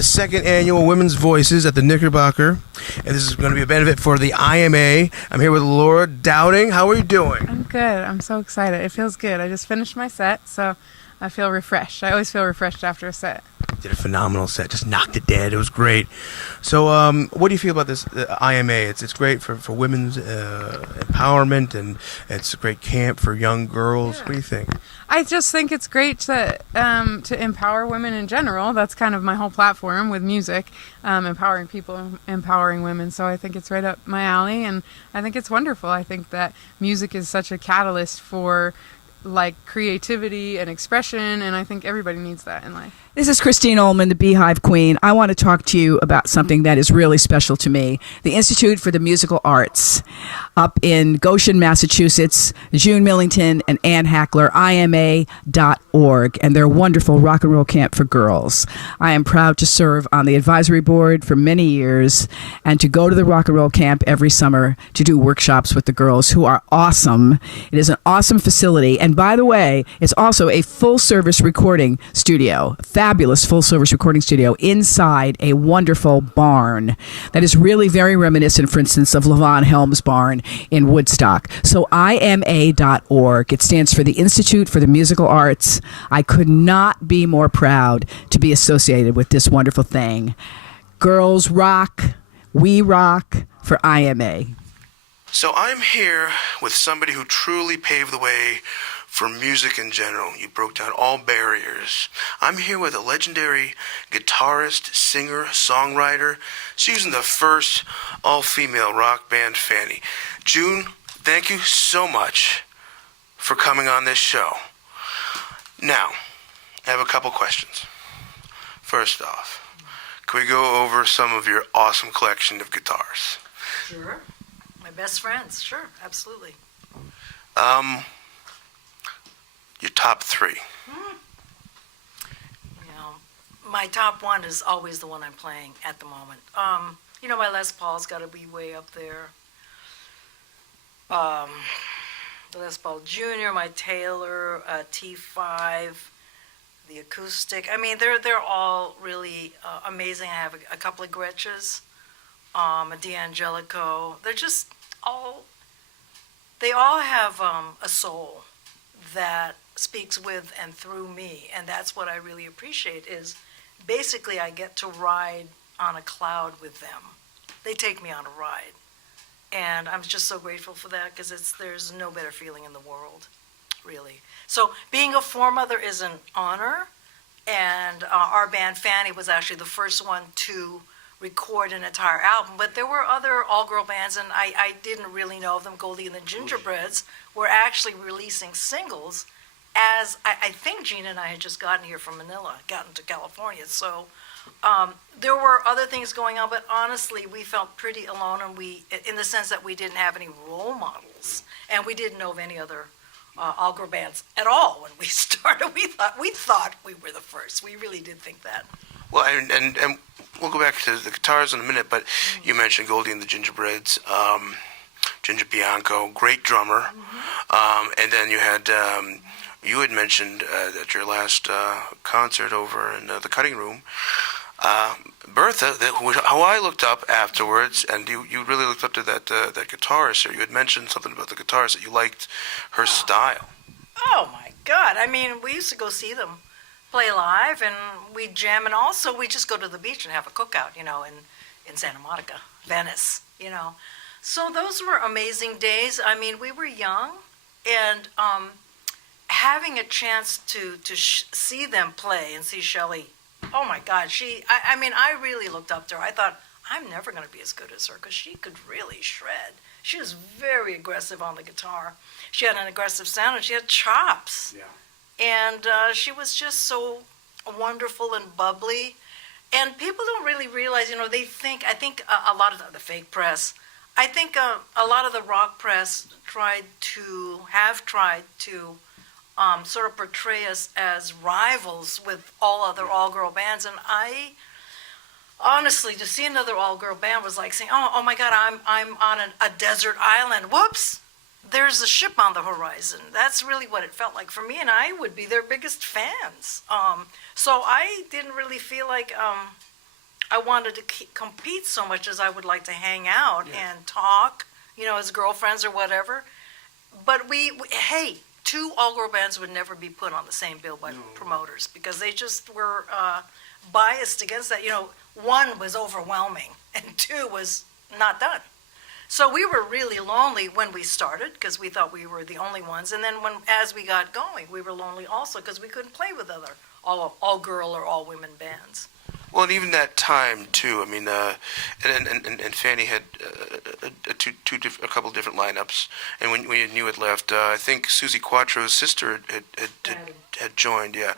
the second annual Women's Voices at the Knickerbocker, and this is going to be a benefit for the IMA. I'm here with Laura Dowding. How are you doing? I'm good. I'm so excited. It feels good. I just finished my set, so I feel refreshed. I always feel refreshed after a set. Did a phenomenal set. Just knocked it dead. It was great. So, what do you feel about this IMA? It's great for women's empowerment, and it's a great camp for young girls. Yeah. What do you think? I just think it's great to empower women in general. That's kind of my whole platform with music, empowering people, empowering women. So I think it's right up my alley, and I think it's wonderful. I think that music is such a catalyst for like creativity and expression, and I think everybody needs that in life. This is Christine Ullman, the Beehive Queen. I want to talk to you about something that is really special to me. The Institute for the Musical Arts up in Goshen, Massachusetts, June Millington and Ann Hackler, IMA.org, and their wonderful rock and roll camp for girls. I am proud to serve on the advisory board for many years and to go to the rock and roll camp every summer to do workshops with the girls who are awesome. It is an awesome facility. And by the way, it's also a full-service recording studio, fabulous full-service recording studio inside a wonderful barn that is really very reminiscent, for instance, of Levon Helm's barn in Woodstock. So IMA.org, it stands for the Institute for the Musical Arts. I could not be more proud to be associated with this wonderful thing. Girls rock, we rock for IMA. So I'm here with somebody who truly paved the way for music in general. You broke down all barriers. I'm here with a legendary guitarist, singer, songwriter. She's in the first all-female rock band, Fanny. June, thank you so much for coming on this show. Now, I have a couple questions. First off, can we go over some of your awesome collection of guitars? Sure. My best friends. Sure, absolutely. Your top three. You know, my top one is always the one I'm playing at the moment. You know, my Les Paul's got to be way up there. The Les Paul Jr., my Taylor, T5, the acoustic. I mean, they're all really amazing. I have a couple of Gretches, a D'Angelico. They're just all, they all have a soul that speaks with and through me, and that's what I really appreciate is basically I get to ride on a cloud with them. They take me on a ride, and I'm just so grateful for that because there's no better feeling in the world, really. So being a foremother is an honor, and our band Fanny was actually the first one to record an entire album, but there were other all-girl bands, and I didn't really know of them. Goldie and the Gingerbreads were actually releasing singles as I think Gina and I had just gotten here from Manila, gotten to California. So there were other things going on, but honestly, we felt pretty alone, and in the sense that we didn't have any role models, and we didn't know of any other all-girl bands at all when we started. We thought we were the first. We really did think that. Well, and we'll go back to the guitars in a minute, but you mentioned Goldie and the Gingerbreads, Ginger Bianco, great drummer, and then you had mentioned at your last concert over in the Cutting Room, Bertha, who I looked up afterwards, and you really looked up to that guitarist, or you had mentioned something about the guitarist that you liked her style. Oh my God! I mean, we used to go see them play live, and we jam, and also we just go to the beach and have a cookout, you know, in Santa Monica, Venice, you know. So those were amazing days. I mean, we were young, and having a chance to see them play and see Shelley, oh my God, I mean, I really looked up to her. I thought, I'm never going to be as good as her because she could really shred. She was very aggressive on the guitar. She had an aggressive sound, and she had chops. Yeah. And she was just so wonderful and bubbly. And people don't really realize, you know, I think a lot of the fake press, I think a lot of the rock press tried to sort of portray us as rivals with all other all-girl bands. And I, honestly, to see another all-girl band was like saying, oh my God, I'm on a desert island. Whoops! There's a ship on the horizon. That's really what it felt like for me, and I would be their biggest fans. So I didn't really feel like I wanted to compete so much as I would like to hang out and talk, as girlfriends or whatever. But hey, two all-girl bands would never be put on the same bill by promoters because they just were biased against that. One was overwhelming and two was not done. So we were really lonely when we started because we thought we were the only ones. And then as we got going, we were lonely also because we couldn't play with other all-girl or all-women bands. Well, and even that time too. I mean, and Fanny had a couple different lineups, and when you had left, I think Susie Quattro's sister had joined, yeah.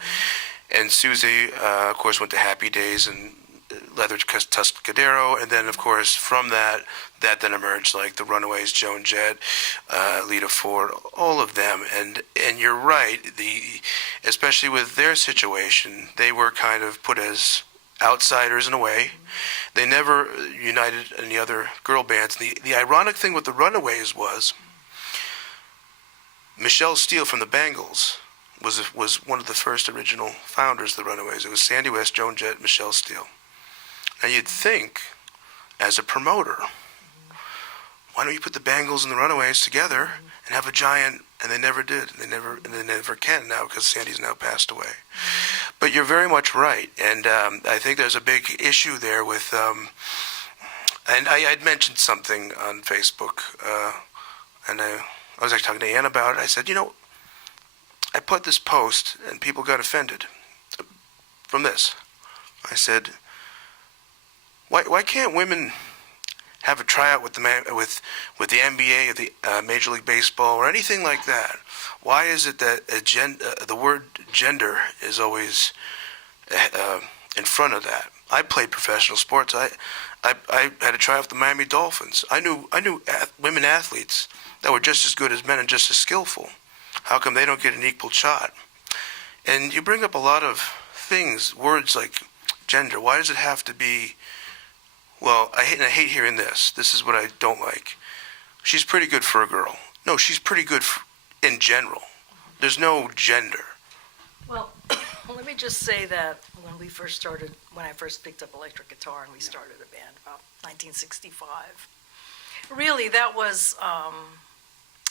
And Susie, of course, went to Happy Days and Leather Tuscadero, and then of course from that then emerged like the Runaways, Joan Jett, Lita Ford, all of them, and you're right. Especially with their situation, they were kind of put as outsiders in a way. They never united any other girl bands. The ironic thing with the Runaways was Michelle Steele from the Bangles was one of the first original founders of the Runaways. It was Sandy West, Joan Jett, Michelle Steele. Now you'd think, as a promoter, why don't you put the Bangles and the Runaways together and have a giant? And they never did. And they never can now because Sandy's now passed away. But you're very much right, and I think there's a big issue there with. And I'd mentioned something on Facebook, and I was actually talking to Ann about it. I said, I put this post, and people got offended from this. I said, why can't women have a tryout with the NBA or the Major League Baseball or anything like that? Why is it that the word gender is always in front of that? I played professional sports. I had a tryout with the Miami Dolphins. I knew women athletes that were just as good as men and just as skillful. How come they don't get an equal shot? And you bring up a lot of things, words like gender. Why does it have to be? Well, I hate hearing this. This is what I don't like. She's pretty good for a girl. No, she's pretty good in general. There's no gender. Well, let me just say that when I first picked up electric guitar and we started a band about 1965, really that was,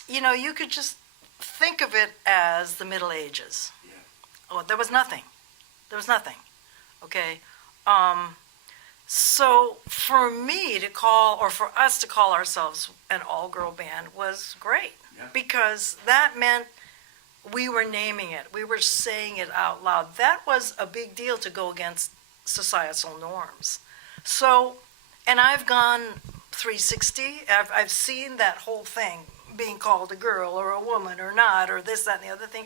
you could just think of it as the Middle Ages. Yeah. Oh, there was nothing. Okay? So for me to for us to call ourselves an all-girl band was great because that meant we were naming it. We were saying it out loud. That was a big deal to go against societal norms. So, and I've gone 360. I've seen that whole thing being called a girl or a woman or not or this, that, and the other thing.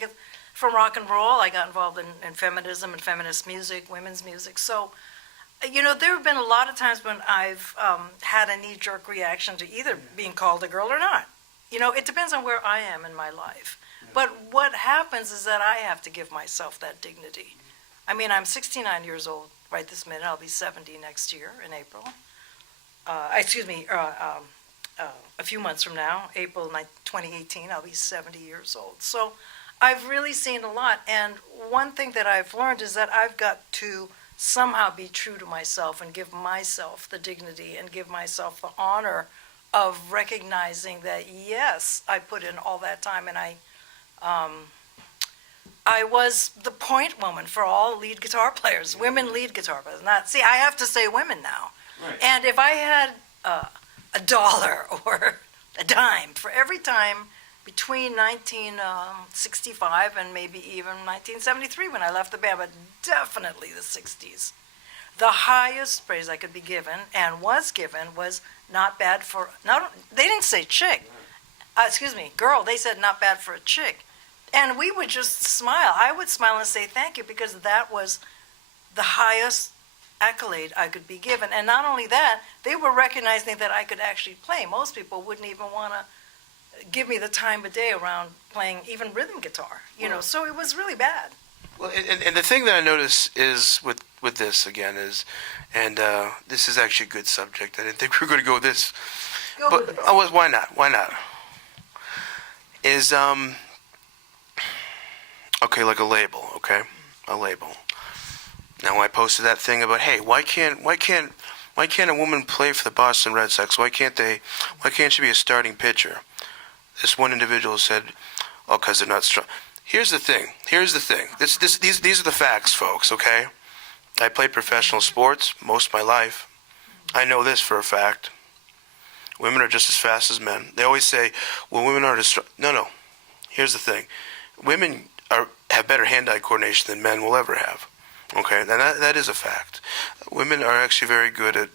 From rock and roll, I got involved in feminism and feminist music, women's music. So, there have been a lot of times when I've had a knee-jerk reaction to either being called a girl or not. It depends on where I am in my life. Yeah. But what happens is that I have to give myself that dignity. I mean, I'm 69 years old right this minute. I'll be 70 next year in April. A few months from now, April 2018, I'll be 70 years old. So I've really seen a lot. And one thing that I've learned is that I've got to somehow be true to myself and give myself the dignity and give myself the honor of recognizing that, yes, I put in all that time and I was the point woman for all lead guitar players, women lead guitar players. I have to say women now. Right. And if I had a dollar or a dime for every time between 1965 and maybe even 1973 when I left the band, but definitely the 60s. The highest praise I could be given and was given was not bad for, they didn't say chick, girl, they said not bad for a chick. And we would just smile. I would smile and say thank you because that was the highest accolade I could be given. And not only that, they were recognizing that I could actually play. Most people wouldn't even want to give me the time of day around playing even rhythm guitar, so it was really bad. Well, and the thing that I notice is with this again is, and this is actually a good subject. I didn't think we were going to go with this. Why not? Why not? Is okay, like a label. Okay, a label. Now I posted that thing about, hey, why can't a woman play for the Boston Red Sox? Why can't she be a starting pitcher? This one individual said, oh, because they're not strong. Here's the thing. These are the facts, folks, okay? I played professional sports most of my life. I know this for a fact. Women are just as fast as men. They always say, well, women aren't as strong. No. Here's the thing. Women have better hand-eye coordination than men will ever have. Okay? And that is a fact. Women are actually very good at...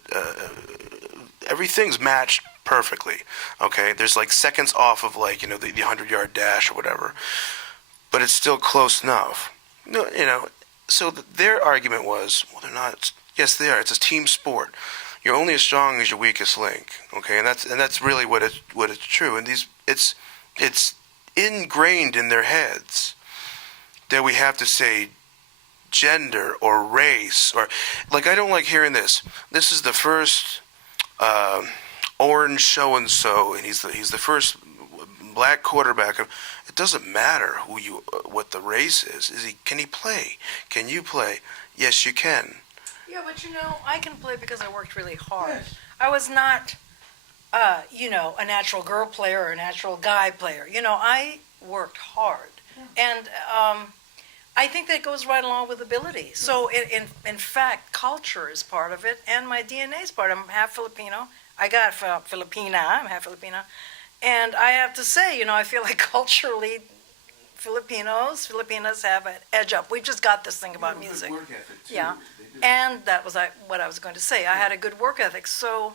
everything's matched perfectly. Okay? There's like seconds off of like, the 100-yard dash or whatever. But it's still close enough. So their argument was, well, they're not... Yes, they are. It's a team sport. You're only as strong as your weakest link, okay, and that's really what it's true. And it's ingrained in their heads that we have to say gender or race or like I don't like hearing this. This is the first orange so and so, and he's the first black quarterback. It doesn't matter what the race is. Can he play? Can you play? Yes, you can. Yeah, but I can play because I worked really hard. Yes. I was not, a natural girl player or a natural guy player. I worked hard. Yeah. And I think that goes right along with ability. Yeah. So, in fact, culture is part of it, and my DNA is part of it. I'm half Filipino. I got Filipina. I'm half Filipina. And I have to say, I feel like culturally, Filipinas have an edge up. We've just got this thing about music. Good work ethic too. Yeah. And that was what I was going to say. I had a good work ethic. So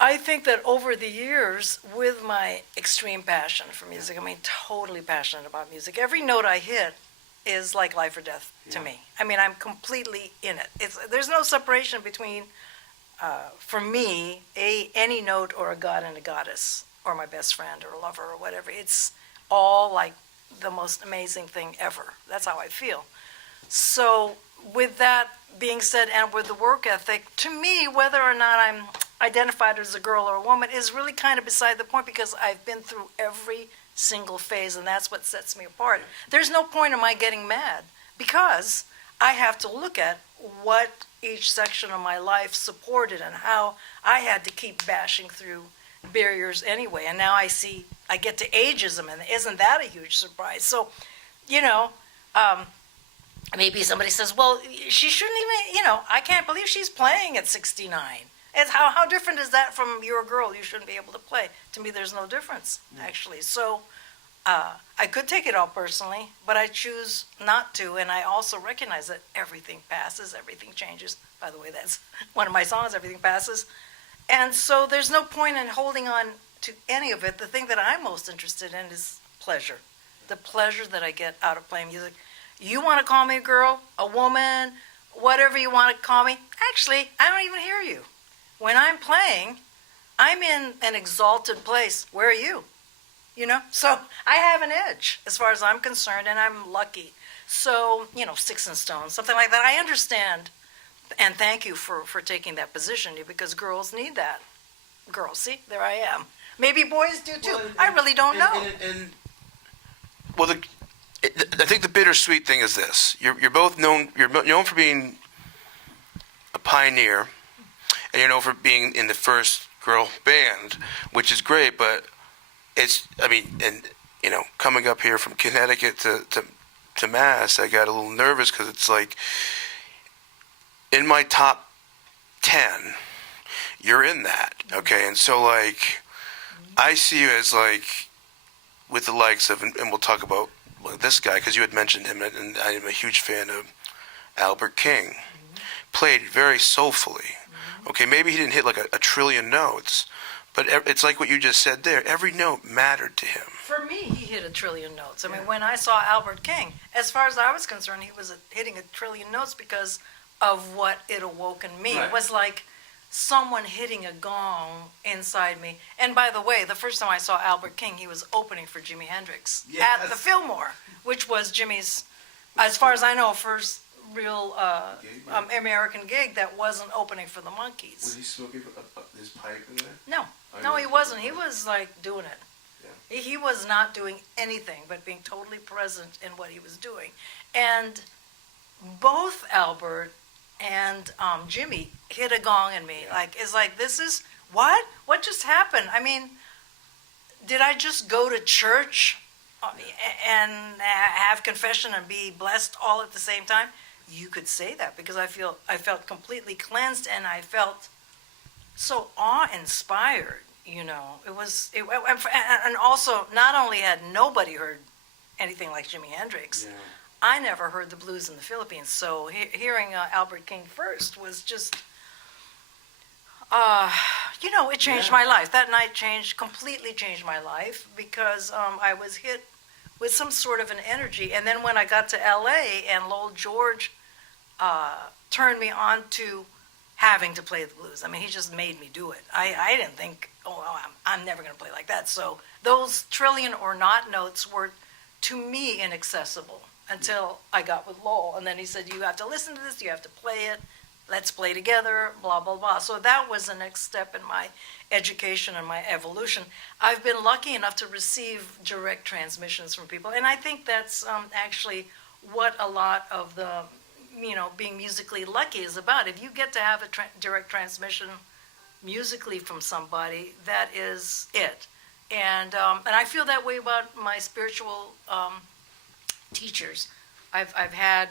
I think that over the years, with my extreme passion for music, totally passionate about music, every note I hit is like life or death to me. I'm completely in it. There's no separation between, for me, any note or a god and a goddess or my best friend or a lover or whatever. It's all like the most amazing thing ever. That's how I feel. So with that being said, and with the work ethic, to me, whether or not I'm identified as a girl or a woman is really kind of beside the point because I've been through every single phase, and that's what sets me apart. There's no point in my getting mad because I have to look at what each section of my life supported and how I had to keep bashing through barriers anyway. And now I get to ageism, and isn't that a huge surprise? So, maybe somebody says, well, she shouldn't even, I can't believe she's playing at 69. And how different is that from you're a girl, you shouldn't be able to play? To me, there's no difference, actually. So I could take it all personally, but I choose not to. And I also recognize that everything passes, everything changes. By the way, that's one of my songs, Everything Passes. And so there's no point in holding on to any of it. The thing that I'm most interested in is pleasure, the pleasure that I get out of playing music. You want to call me a girl, a woman, whatever you want to call me. Actually, I don't even hear you. When I'm playing, I'm in an exalted place. Where are you? So I have an edge as far as I'm concerned, and I'm lucky. So, sticks and stones, something like that. I understand, and thank you for taking that position, because girls need that. Girls, see, there I am. Maybe boys do too. I really don't know. I think the bittersweet thing is this: you're both known. You're known for being a pioneer, and you're known for being in the first girl band, which is great. But coming up here from Connecticut to Mass, I got a little nervous because it's like in my top 10, you're in that, okay? And so like, I see you as like with the likes of, and we'll talk about this guy, because you had mentioned him, and I am a huge fan of Albert King. Played very soulfully. Okay, maybe he didn't hit like a trillion notes, but it's like what you just said there. Every note mattered to him. For me, he hit a trillion notes. When I saw Albert King, as far as I was concerned, he was hitting a trillion notes because of what it awoke in me. Right. It was like someone hitting a gong inside me. And by the way, the first time I saw Albert King, he was opening for Jimi Hendrix at the Fillmore, which was Jimmy's, as far as I know, first real American gig that wasn't opening for the Monkees. Was he smoking his pipe in there? No, he wasn't. He was like doing it. Yeah. He was not doing anything but being totally present in what he was doing. And both Albert and Jimmy hit a gong in me. Like, it's like, this is, what just happened? I mean, did I just go to church and have confession and be blessed all at the same time? You could say that, because I felt completely cleansed, and I felt so awe-inspired. And also, not only had nobody heard anything like Jimi Hendrix, I never heard the blues in the Philippines. So hearing Albert King first was just, it changed my life. That night completely changed my life, because I was hit with some sort of an energy. And then when I got to LA and Lowell George turned me on to having to play the blues. I mean, he just made me do it. I didn't think, I'm never going to play like that. So those trillion or not notes were, to me, inaccessible until I got with Lowell. And then he said, you have to listen to this, you have to play it, let's play together, blah, blah, blah. So that was the next step in my education and my evolution. I've been lucky enough to receive direct transmissions from people. And I think that's actually what a lot of the, being musically lucky is about. If you get to have a direct transmission musically from somebody, that is it. And I feel that way about my spiritual teachers. I've had,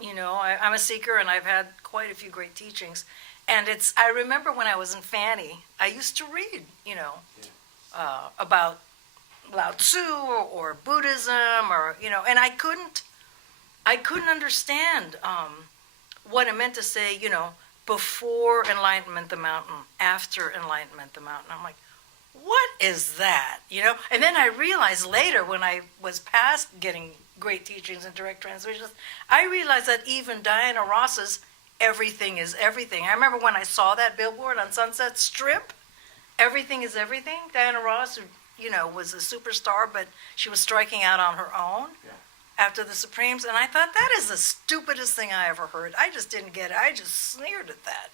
I'm a seeker, and I've had quite a few great teachings. And I remember when I was in Fanny, I used to read, about Lao Tzu or Buddhism, or, and I couldn't understand what it meant to say, before enlightenment the mountain, after enlightenment the mountain. I'm like, what is that? And then I realized later, when I was past getting great teachings and direct transmissions, I realized that even Diana Ross's Everything is Everything. I remember when I saw that billboard on Sunset Strip, Everything is Everything. Diana Ross, who, was a superstar, but she was striking out on her own after the Supremes. And I thought, that is the stupidest thing I ever heard. I just didn't get it. I just sneered at that,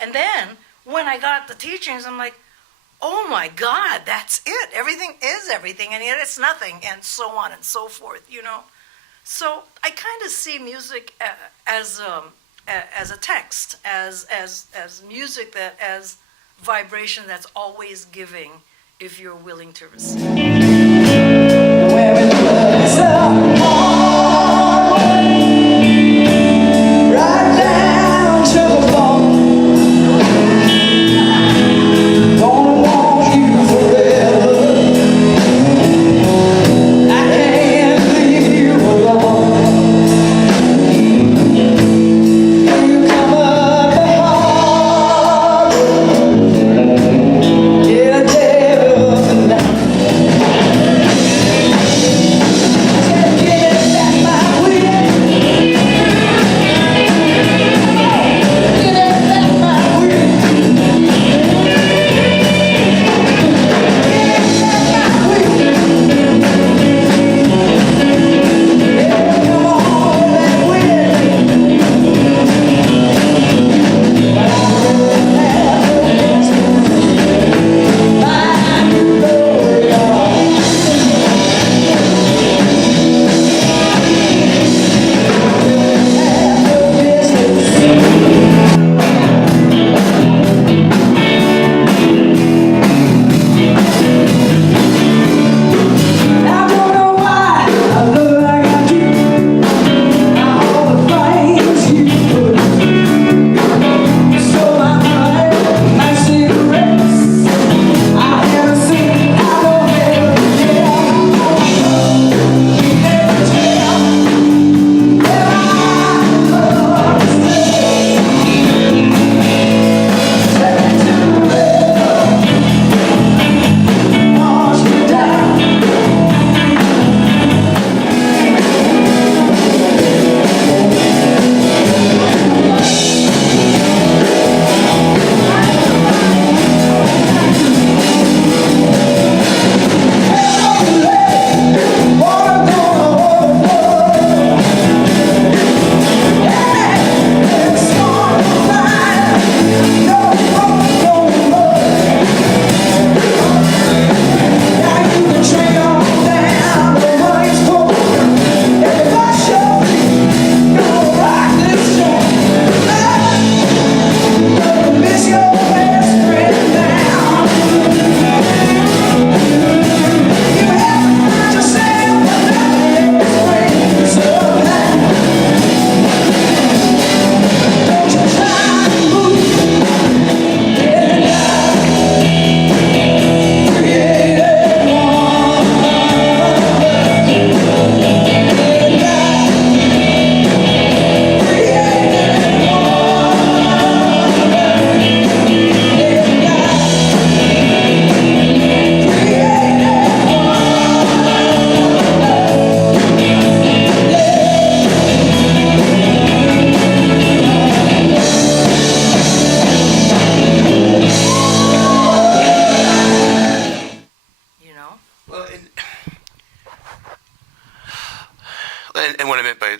And then when I got the teachings, I'm like, oh my God, that's it. Everything is everything, and yet it's nothing, and so on and so forth, So I kind of see music as a text, as music, as vibration that's always giving, if you're willing to receive.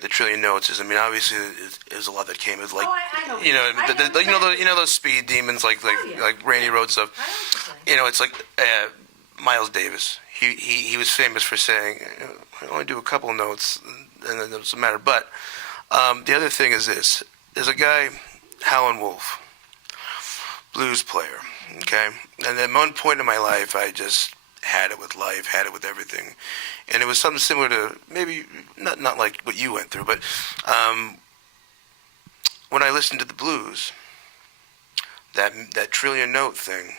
the trillion notes is, I mean, obviously there's a lot that came with like, Oh, I know. you know, I know you know those speed demons Oh, yeah. like Randy Rhoads stuff. I know what you're saying. You know, it's like Miles Davis. He was famous for saying, I only do a couple notes, and then it doesn't matter. But the other thing is this: there's a guy, Howlin' Wolf, blues player. Okay, and at one point in my life, I just had it with life, had it with everything, and it was something similar to maybe not like what you went through, but when I listened to the blues, that trillion note thing,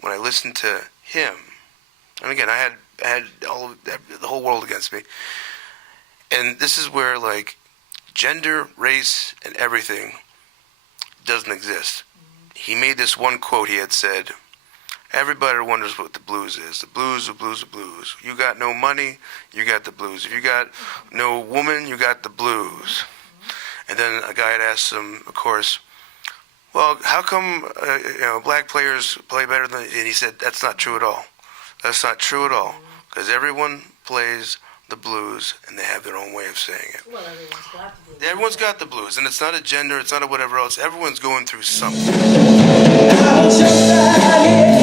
when I listened to him, and again I had the whole world against me, and this is where like gender, race, and everything doesn't exist. He made this one quote. He had said, everybody wonders what the blues is. The blues, the blues, the blues. You got no money, you got the blues. If you got no woman, you got the blues. And then a guy had asked him, of course, well, how come black players play better than? And he said, that's not true at all. That's not true at all, because everyone plays the blues, and they have their own way of saying it. Well, everyone's got the blues. Everyone's got the blues, and it's not a gender, it's not a whatever else. Everyone's going through something. Out your body.